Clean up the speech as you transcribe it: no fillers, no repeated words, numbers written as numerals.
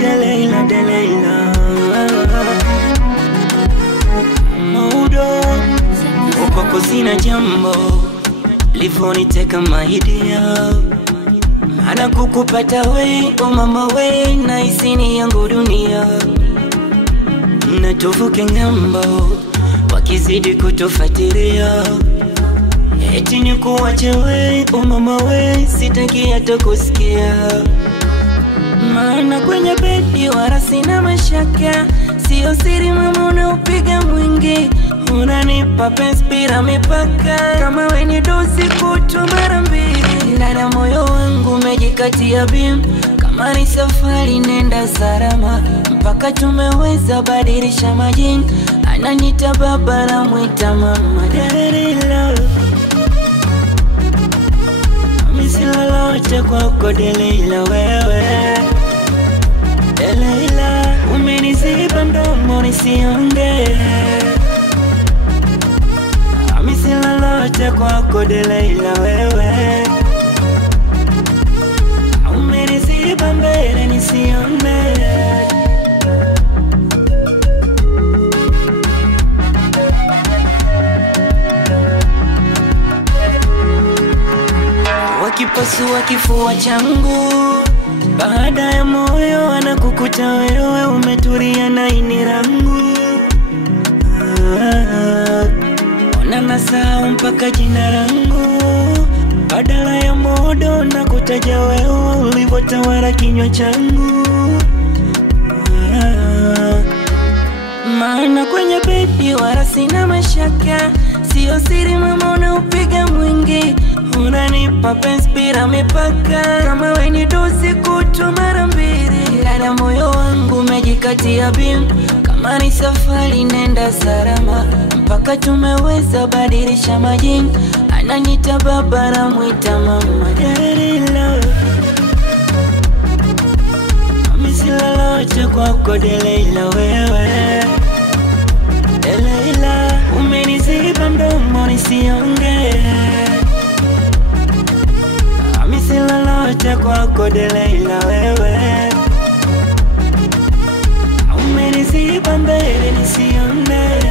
Deleila Maudo Upako sina jambo Livoniteka mahidia Mana kukupata we, oh mama we Na isini yangu dunia Natuvuke ngambo Wakizidi kutufatiria Eti ni kuwache we, oh mama we Sitaki hata kusikia Maana kwenye bedi wala sina mashaka Sio siri mama unaupiga mwingi Unanipa penzi bila mipaka Kama we ni dozi kutu mara mbili Ndani ya moyo wangu umejikatia bim Kama ni safari nenda salama Mpaka tumeweza badilisha majini Ananita baba na mwita mama Deleila Misi lolote kwako Deleila wewe Deleila umeniziba mdomo nisionge Misi lolote kwako Deleila wewe Umeniziba mbele nisione Wakipasua kifua changu Baada ya moyo anakukuta wewe umetulia na ini rangu Ona nasahau mpaka jina rangu Badala ya modo nakutaja wewe ulivotawala kinywa changu Maana kwenye bedi wala sina mashaka Sio siri mama unaupiga mwingi Unanipa penzi bila mipaka Kama we ni dozi kutu mara mbili Ndani ya moyo wangu umejikatia bim Kama ni safari nenda salama Mpaka tumeweza badilisha majini Ananita baba na mwita mama Deleila Misi lolote kwako Deleila wewe Deleila umeniziba mdomo nisionge Misi lolote kwako Deleila wewe Umeniziba mbele nisione